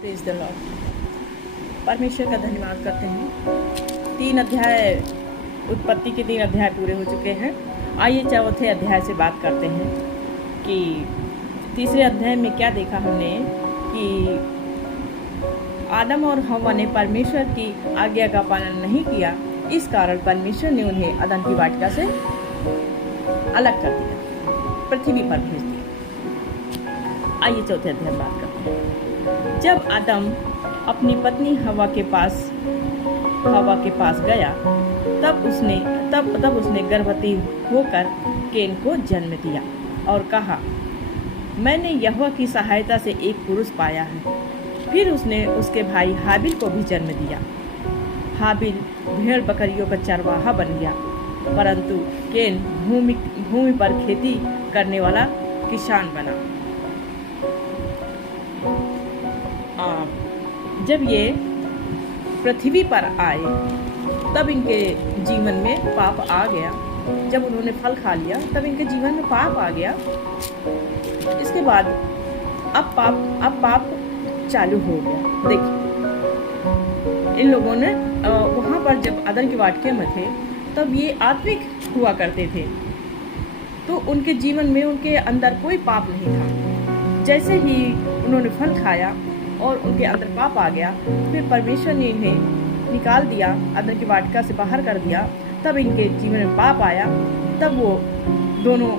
Praise the Lord. परमेश्वर का धन्यवाद करते हैं। 3 अध्याय, उत्पत्ति के 3 अध्याय पूरे हो चुके हैं। आइए चौथे अध्याय से बात करते हैं कि तीसरे अध्याय में क्या देखा हमने कि आदम और हव्वा ने परमेश्वर की आज्ञा का पालन नहीं किया। इस कारण परमेश्वर ने उन्हें अदन की वाटिका से अलग कर दिया, पृथ्वी पर भेज दिया। आइए चौथे अध्याय में बात करते हैं। जब आदम अपनी पत्नी हव्वा के पास गया, तब उसने गर्भवती होकर केन को जन्म दिया और कहा, मैंने यहोवा की सहायता से एक पुरुष पाया है। फिर उसने उसके भाई हाबिल को भी जन्म दिया। हाबिल भेड़ बकरियों का चरवाहा बन गया, परंतु केन भूमि पर खेती करने वाला किसान बना। जब ये पृथ्वी पर आए तब इनके जीवन में पाप आ गया। जब उन्होंने फल खा लिया तब इनके जीवन में पाप आ गया। इसके बाद अब पाप चालू हो गया। देखिए, इन लोगों ने वहाँ पर जब अदन की वाटिका में थे तब ये आत्मिक हुआ करते थे, तो उनके जीवन में उनके अंदर कोई पाप नहीं था। जैसे ही उन्होंने फल खाया और उनके अंदर पाप आ गया, फिर परमेश्वर ने इन्हें निकाल दिया, अदन की वाटिका से बाहर कर दिया। तब इनके जीवन में पाप आया। तब वो दोनों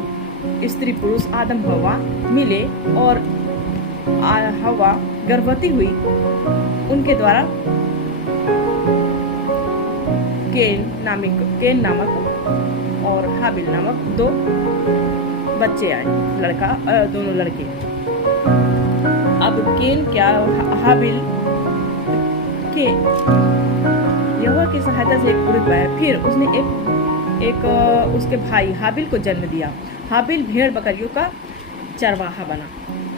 स्त्री पुरुष आदम हव्वा मिले और हव्वा गर्भवती हुई। उनके द्वारा केन नामक और हाबिल नामक 2 बच्चे आए, दोनों लड़के। अब केन क्या हाबिल के यहोवा की सहायता से एक पुरुष पाया। फिर उसने एक उसके भाई हाबिल को जन्म दिया। हाबिल भेड़ बकरियों का चरवाहा बना।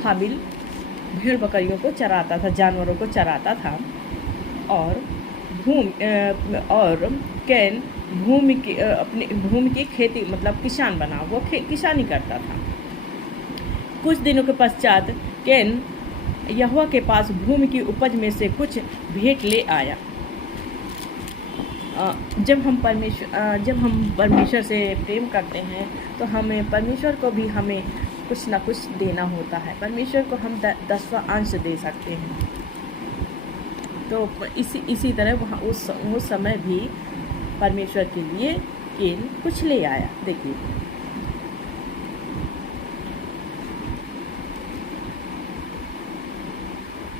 हाबिल भेड़ बकरियों को चराता था, जानवरों को चराता था। और कैन अपनी भूमि की खेती मतलब किसान बना। वो किसानी करता था। कुछ दिनों के पश्चात कैन यहोवा के पास भूमि की उपज में से कुछ भेंट ले आया। जब हम परमेश्वर से प्रेम करते हैं तो हमें परमेश्वर को भी हमें कुछ ना कुछ देना होता है। परमेश्वर को हम 10वां अंश दे सकते हैं। तो इसी तरह वहाँ उस समय भी परमेश्वर के लिए केन कुछ ले आया। देखिए,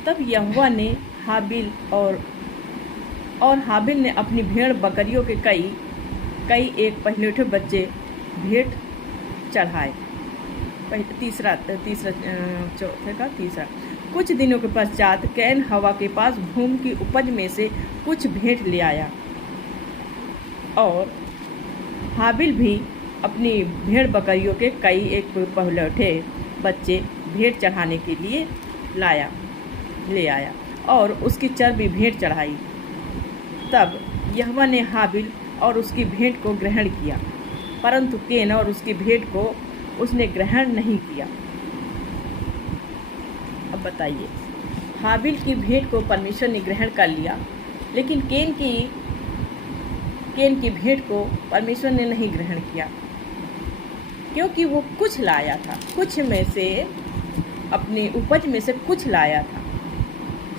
तब यहोवा ने हाबिल और हाबिल ने अपनी भेड़ बकरियों के कई एक पहलेठे बच्चे भेंट चढ़ाए। तीसरा कुछ दिनों के पश्चात कैन हव्वा के पास भूमि की उपज में से कुछ भेंट ले आया और हाबिल भी अपनी भेड़ बकरियों के कई एक पहलेठे बच्चे भेंट चढ़ाने के लिए ले आया और उसकी चर्बी भेंट चढ़ाई। तब यहोवा ने हाबिल और उसकी भेंट को ग्रहण किया, परंतु केन और उसकी भेंट को उसने ग्रहण नहीं किया। अब बताइए, हाबिल की भेंट को परमेश्वर ने ग्रहण कर लिया, लेकिन केन की भेंट को परमेश्वर ने नहीं ग्रहण किया, क्योंकि वो कुछ लाया था, कुछ में से अपनी उपज में से कुछ लाया था,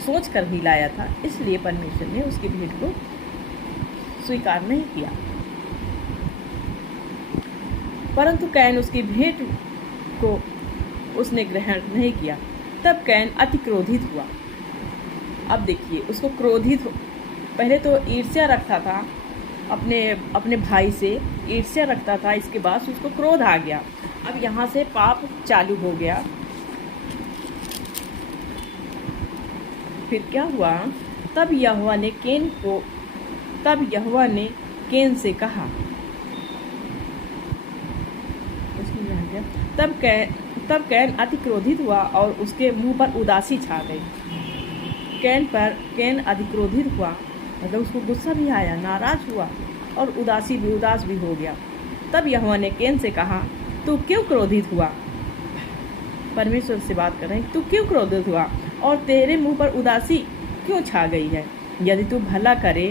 सोच कर ही लाया था। इसलिए परमेश्वर ने उसकी भेंट को स्वीकार नहीं किया। परंतु कैन उसकी भेंट को उसने ग्रहण नहीं किया। तब कैन अति क्रोधित हुआ। अब देखिए, उसको पहले तो ईर्ष्या रखता था, अपने भाई से ईर्ष्या रखता था। इसके बाद उसको क्रोध आ गया। अब यहाँ से पाप चालू हो गया। फिर क्या हुआ? तब यहोवा ने केन से कहा, तब कैन अति क्रोधित हुआ और उसके मुंह पर उदासी छा गई। कैन अति क्रोधित हुआ, मतलब उसको गुस्सा भी आया, नाराज हुआ और उदास भी हो गया। तब यहोवा ने केन से कहा, तू क्यों क्रोधित हुआ? परमेश्वर से बात कर रहे हैं, तू क्यों क्रोधित हुआ और तेरे मुंह पर उदासी क्यों छा गई है? यदि तू भला करे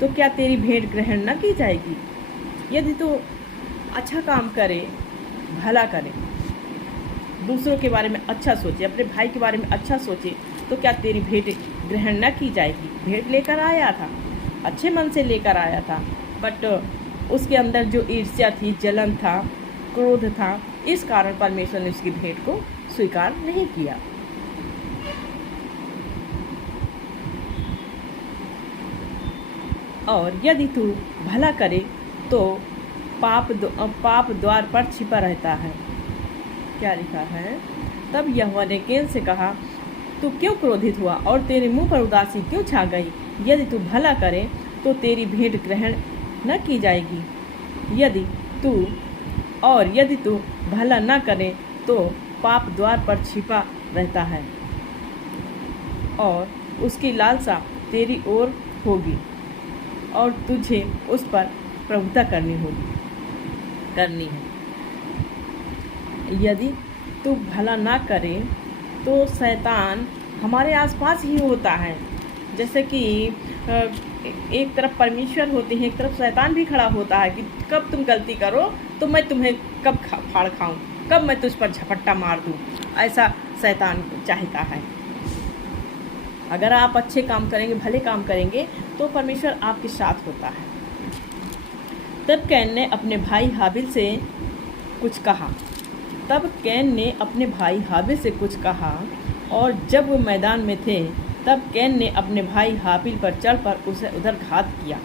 तो क्या तेरी भेंट ग्रहण न की जाएगी? यदि तू अच्छा काम करे, भला करे, दूसरों के बारे में अच्छा सोचे, अपने भाई के बारे में अच्छा सोचे, तो क्या तेरी भेंट ग्रहण न की जाएगी? भेंट लेकर आया था, अच्छे मन से लेकर आया था, बट उसके अंदर जो ईर्ष्या थी, जलन था, क्रोध था, इस कारण परमेश्वर ने उसकी भेंट को स्वीकार नहीं किया। और यदि तू भला करे तो पाप द्वार पर छिपा रहता है। क्या लिखा है? तब यहोवा ने कैन से कहा, तू क्यों क्रोधित हुआ और तेरे मुंह पर उदासी क्यों छा गई? यदि तू भला करे तो तेरी भेंट ग्रहण न की जाएगी, यदि तू भला न करे तो पाप द्वार पर छिपा रहता है और उसकी लालसा तेरी ओर होगी और तुझे उस पर प्रभुता करनी है। यदि तू भला ना करे तो शैतान हमारे आसपास ही होता है। जैसे कि एक तरफ परमेश्वर होते हैं, एक तरफ शैतान भी खड़ा होता है कि कब तुम गलती करो तो मैं तुम्हें कब फाड़ खाऊं, कब मैं तुझ पर झपट्टा मार दूं, ऐसा शैतान चाहता है। अगर आप अच्छे काम करेंगे, भले काम करेंगे, तो परमेश्वर आपके साथ होता है। तब कैन ने अपने भाई हाबिल से कुछ कहा और जब वो मैदान में थे, तब कैन ने अपने भाई हाबिल पर चढ़कर उसे उधर घात किया।